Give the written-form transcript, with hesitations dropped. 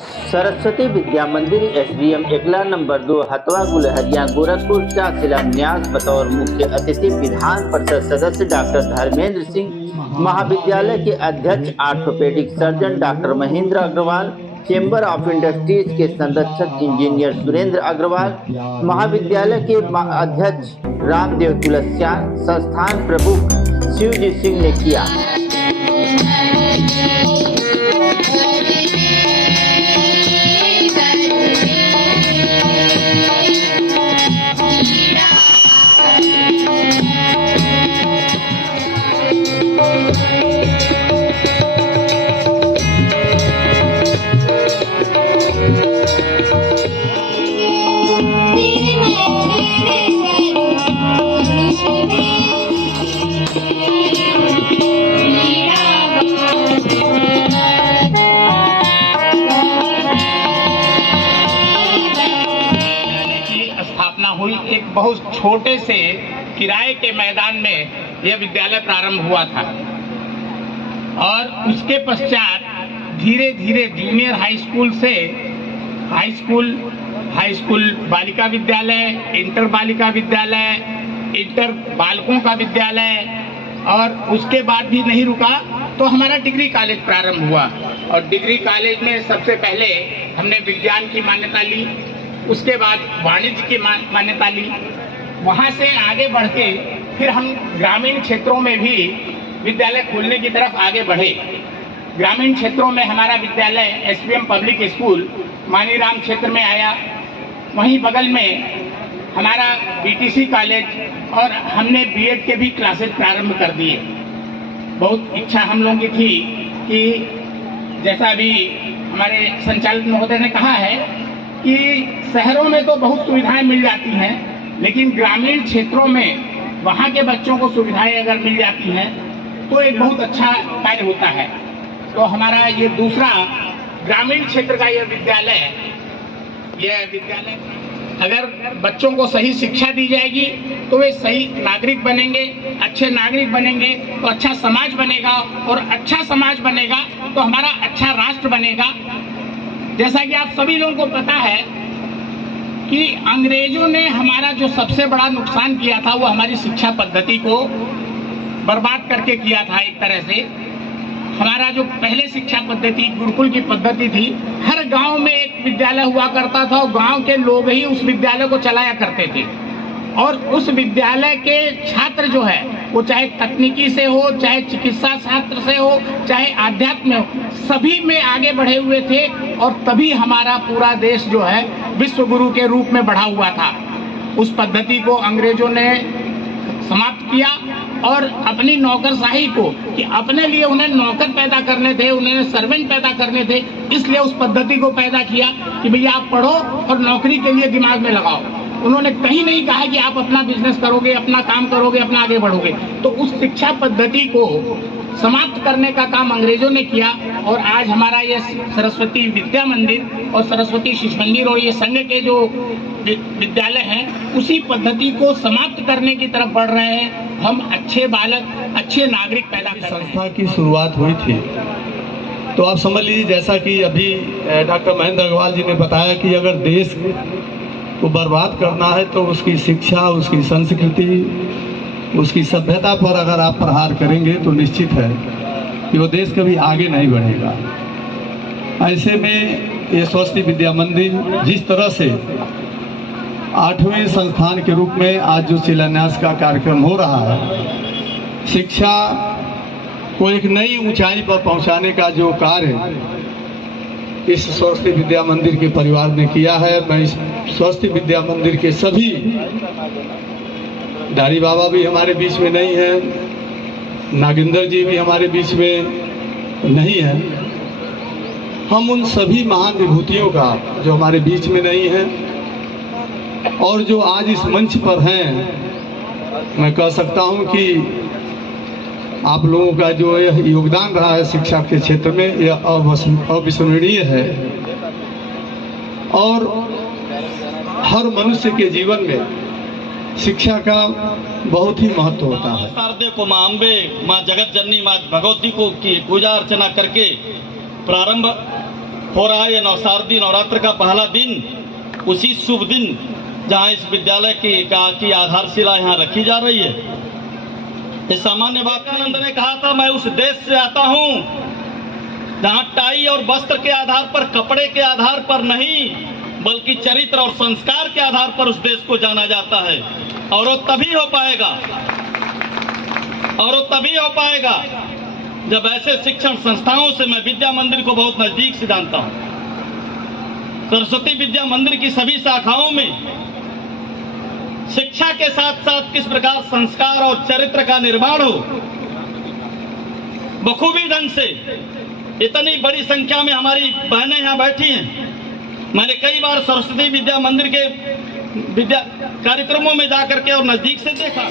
सरस्वती विद्या मंदिर एसडीएम एकला नंबर 2 हथवा गुलहरिया गोरखपुर का शिलान्यास बतौर मुख्य अतिथि विधान परिषद सदस्य डॉक्टर धर्मेंद्र सिंह, महाविद्यालय के अध्यक्ष orthopaedic surgeon doctor Mahendra Agrawal, chamber of industries के संरक्षक इंजीनियर सुरेंद्र अग्रवाल, महाविद्यालय के अध्यक्ष रामदेव तुलसियान, संस्थान प्रमुख शिवजी सिंह ने किया। हुई एक बहुत छोटे से किराए के मैदान में यह विद्यालय प्रारंभ हुआ था और उसके पश्चात धीरे धीरे जूनियर हाई स्कूल से high school Balika Vidyalaya, inter Balika Vidyalaya, inter बालकों का विद्यालय और उसके बाद भी नहीं रुका तो हमारा डिग्री कॉलेज प्रारंभ हुआ। और डिग्री कॉलेज में सबसे पहले हमने विज्ञान की मान्यता ली, उसके बाद वाणिज्य की मान्यता ली। वहाँ से आगे बढ़ के फिर हम ग्रामीण क्षेत्रों में भी विद्यालय खोलने की तरफ आगे बढ़े। ग्रामीण क्षेत्रों में हमारा विद्यालय एसपीएम पब्लिक स्कूल मानीराम क्षेत्र में आया, वहीं बगल में हमारा बीटीसी कॉलेज और हमने बीएड के भी क्लासेस प्रारंभ कर दिए। बहुत इच्छा हम लोगों की थी कि जैसा अभी हमारे संचालक महोदय ने कहा है कि शहरों में तो बहुत सुविधाएं मिल जाती हैं, लेकिन ग्रामीण क्षेत्रों में वहाँ के बच्चों को सुविधाएं अगर मिल जाती हैं तो एक बहुत अच्छा कार्य होता है। तो हमारा ये दूसरा ग्रामीण क्षेत्र का यह विद्यालय अगर बच्चों को सही शिक्षा दी जाएगी तो वे सही नागरिक बनेंगे, अच्छे नागरिक बनेंगे तो अच्छा समाज बनेगा, और अच्छा समाज बनेगा तो हमारा अच्छा राष्ट्र बनेगा। जैसा कि आप सभी लोगों को पता है कि अंग्रेजों ने हमारा जो सबसे बड़ा नुकसान किया था वो हमारी शिक्षा पद्धति को बर्बाद करके किया था। एक तरह से हमारा जो पहले शिक्षा पद्धति गुरुकुल की पद्धति थी, हर गांव में एक विद्यालय हुआ करता था और गांव के लोग ही उस विद्यालय को चलाया करते थे। और उस विद्यालय के छात्र जो है वो चाहे तकनीकी से हो, चाहे चिकित्सा शास्त्र से हो, चाहे आध्यात्म हो, सभी में आगे बढ़े हुए थे। और तभी हमारा पूरा देश जो है विश्व गुरु के रूप में बढ़ा हुआ था। उस पद्धति को अंग्रेजों ने समाप्त किया और अपनी नौकरशाही को, कि अपने लिए उन्हें नौकर पैदा करने थे, उन्हें सर्वेंट पैदा करने थे, इसलिए उस पद्धति को पैदा किया कि भैया आप पढ़ो और नौकरी के लिए दिमाग में लगाओ। उन्होंने कहीं नहीं कहा कि आप अपना बिजनेस करोगे, अपना काम करोगे, अपना आगे बढ़ोगे। तो उस शिक्षा पद्धति को समाप्त करने का काम अंग्रेजों ने किया। और आज हमारा ये सरस्वती विद्या मंदिर और सरस्वती शिशु मंदिर और ये संघ के जो विद्यालय हैं उसी पद्धति को समाप्त करने की तरफ बढ़ रहे हैं। हम अच्छे बालक, अच्छे नागरिक पैदा कर रहे हैं। संस्था की शुरुआत हुई थी तो आप समझ लीजिए, जैसा कि अभी डॉक्टर महेंद्र अग्रवाल जी ने बताया कि अगर देश को बर्बाद करना है तो उसकी शिक्षा, उसकी संस्कृति, उसकी सभ्यता पर अगर आप प्रहार करेंगे तो निश्चित है कि वो देश कभी आगे नहीं बढ़ेगा। ऐसे में ये सरस्वती विद्या मंदिर जिस तरह से 8वें संस्थान के रूप में आज जो शिलान्यास का कार्यक्रम हो रहा है, शिक्षा को एक नई ऊंचाई पर पहुंचाने का जो कार्य इस सरस्वती विद्या मंदिर के परिवार ने किया है, मैं इस सरस्वती विद्या मंदिर के सभी, डारी बाबा भी हमारे बीच में नहीं है, नागेंद्र जी भी हमारे बीच में नहीं है, हम उन सभी महान विभूतियों का जो हमारे बीच में नहीं है और जो आज इस मंच पर हैं, मैं कह सकता हूं कि आप लोगों का जो योगदान रहा है शिक्षा के क्षेत्र में यह अविस्मरणीय है। और हर मनुष्य के जीवन में शिक्षा का बहुत ही महत्व होता है। शारदे को माँ अम्बे, माँ जगत जननी, माँ भगवती को की पूजा अर्चना करके प्रारंभ हो रहा है। ये नवशारदी नवरात्र का पहला दिन, उसी शुभ दिन जहां इस विद्यालय की आधारशिला यहाँ रखी जा रही है। इस सामान्य विवेकानंद ने कहा था, मैं उस देश से आता हूं जहां टाई और वस्त्र के आधार पर, कपड़े के आधार पर नहीं, बल्कि चरित्र और संस्कार के आधार पर उस देश को जाना जाता है। और वो तभी हो पाएगा जब ऐसे शिक्षण संस्थाओं से, मैं विद्या मंदिर को बहुत नजदीक से जानता हूं, सरस्वती विद्या मंदिर की सभी शाखाओं में शिक्षा के साथ साथ किस प्रकार संस्कार और चरित्र का निर्माण हो, बखूबी ढंग से। इतनी बड़ी संख्या में हमारी बहनें यहाँ बैठी हैं। मैंने कई बार सरस्वती विद्या मंदिर के विद्या कार्यक्रमों में जाकर के और नजदीक से देखा।